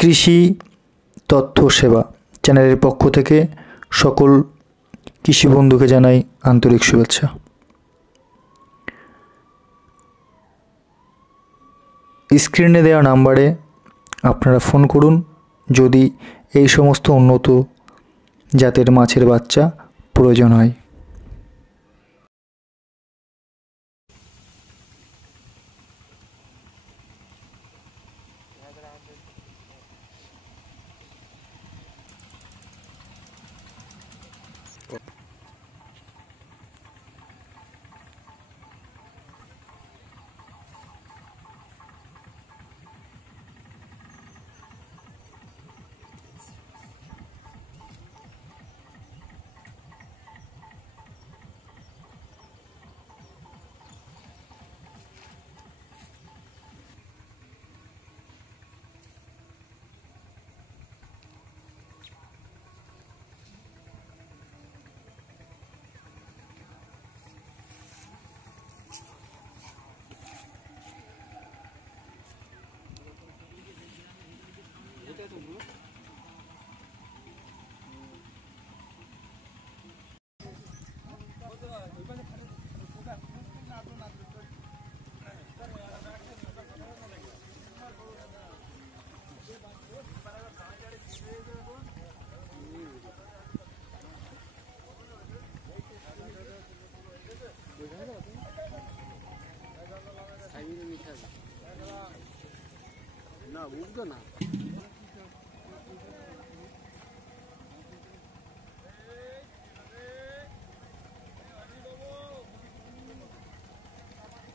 কৃষি তথ্য সেবা চ্যানেলের পক্ষ থেকে সকল কৃষি বন্ধুকে জানাই আন্তরিক শুভেচ্ছা। স্ক্রিনে দেওয়া নাম্বারে আপনারা ফোন করুন যদি এই সমস্ত উন্নত জাতের মাছের বাচ্চা প্রয়োজন হয়। না বুঝতো না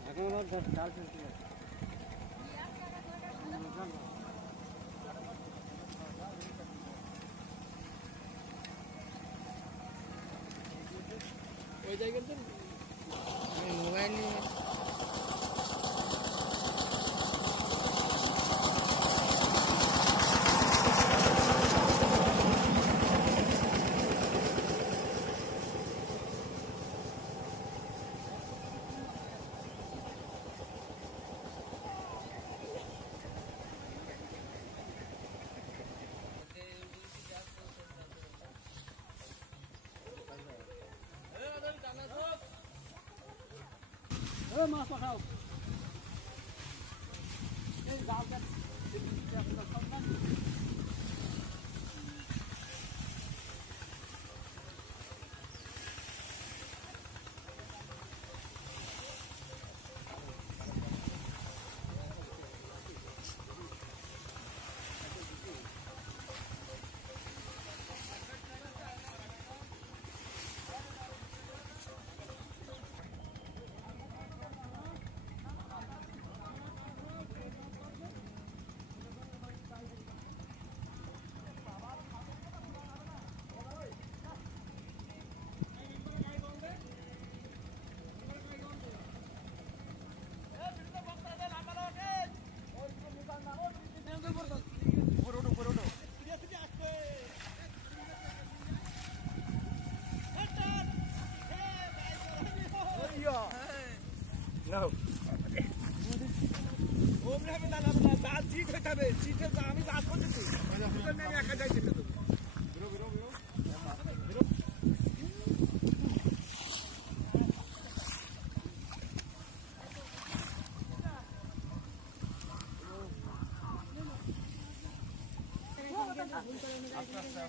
এখন আমার ডাল ফেলতে আছে ওই জায়গাতে মোবাইল নিয়ে মাছ পাঠাও এই জালটা No. ওমরা আমি দাঁড়াবো না দাঁত ঠিক হয়ে যাবে চিঠে আমি দাঁত করতেছি আমি একা যাই যেতে তো বেরো বেরো বেরো বেরো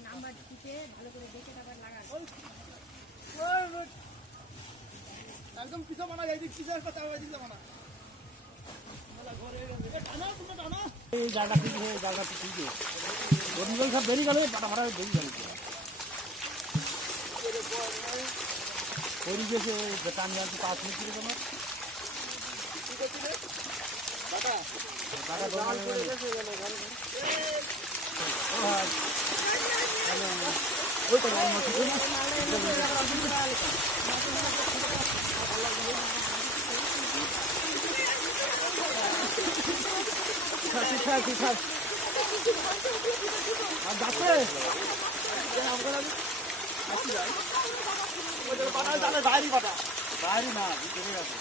নাম্বার টিপে ভালো করে দেখে তারপর লাগান একদম পিছা বানা যাই দিক পিছা একটা চাওয়া দিতে বানা মেলা ঘরে এ টানা তুমি টানা এই জায়গা ঠিক হয়ে জায়গা ঠিক হয়ে গরিবল সব বেরি গেল পাটা মারা বেরি গেল কোরি গেছে বেটান জানতে পাস হয়ে গেল তোমার ঠিক আছে রে দাদা দাদা দাল করে গেছে গেল ঘরে ও হ্যাঁ ওই তো নাম ঠিক না ঠিক আছে আর যাচ্ছে আমরা আসি যাই ওদের বানাল জানে বাইরে বাটা বাইরে না ভিতরে আছে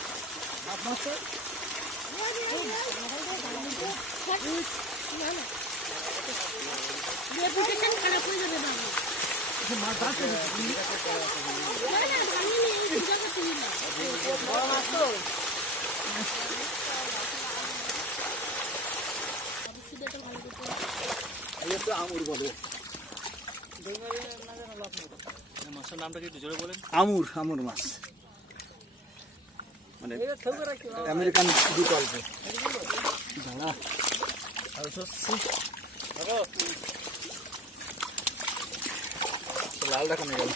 মাছ মাছ রেপুটেশন খারাপ হয়ে যাবে বাবু মাছ আছে না না আমি এই জায়গা থেকে না বড় মাছ তো এই তো আমুর বলে মাছের নামটা কি একটু জোরে বলেন আমুর আমুর মাছ মানে আমেরিকান বিকল্প দাঁড়া আর লাল দেখানো গেল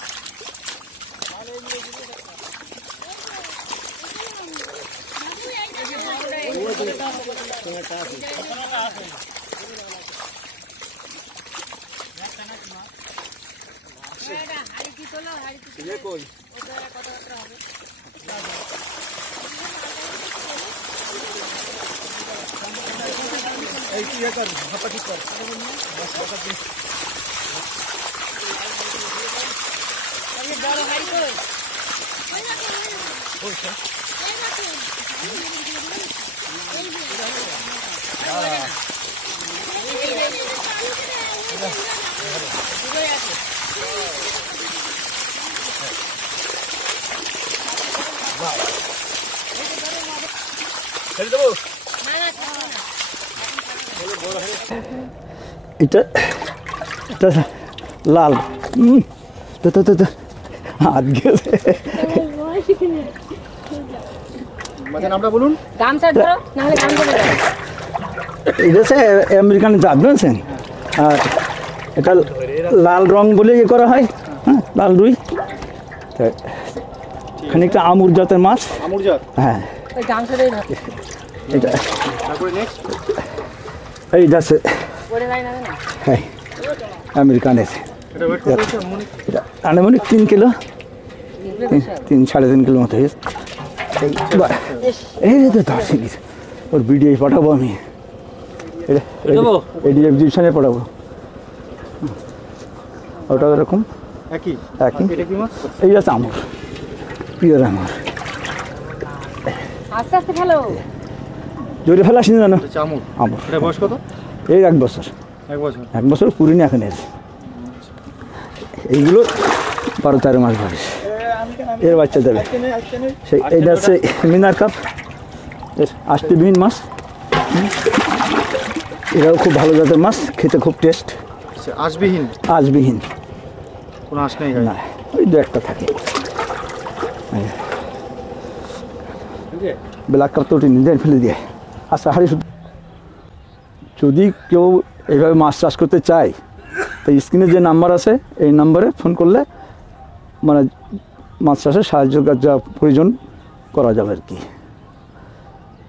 এই কি কর হাপা ঠিক কর বাস বাস দিন আমি বড় হাড়ি কই ওইটা ছেড়ে দেবো এটা এটা লাল তো তো তো হাত গেছে মাছের নামটা বলুন গামছা ধরো না হলে গামছা ধরো এটা হচ্ছে আমেরিকান জাত বুঝছেন আর এটা লাল রং বলে ইয়ে করা হয় হ্যাঁ লাল রুই তো খানিকটা আমুর জাতের মাছ আমুর জাত হ্যাঁ ওই গামছা দিয়ে ধরো এটা তারপরে নেক্সট এই যাচ্ছে পড়ে যায় না না হ্যাঁ আমেরিকানের এটা ওয়েট করতে মনে এটা আনুমানিক 3 কিলো 3-3.5 কিলো মতো হয়েছে এই তো ধরছি ওর ভিডিও পাঠাবো আমি এডি এক্সিবিশনে পাঠাবো ওটা এরকম একই একই এটা কি মাছ এই যাচ্ছে আমুর পিওর আমুর আস্তে আস্তে খেলো জোরে ফেলা আসেনি জানো এটা আমুর আমুর এটা বয়স কত এই 1 বছর 1 বছর পুরিনি এখন এর এইগুলো 12-13 মাস বয়স এর বাচ্চা দেবে সেই এইটা হচ্ছে মিনার কাপ এর আষ্টিবিহীন মাছ এরাও খুব ভালো জাতের মাছ খেতে খুব টেস্ট আঁশবিহীন আঁশবিহীন কোনো আঁশ নেই না ওই 2-1টা থাকে ব্ল্যাক কাপ তো নিজের ফেলে দিয়ে আচ্ছা হাড়ি যদি কেউ এইভাবে মাছ চাষ করতে চায় তো স্ক্রিনে যে নাম্বার আছে এই নাম্বারে ফোন করলে মানে মাছ চাষে সাহায্য যা প্রয়োজন করা যাবে আর কি।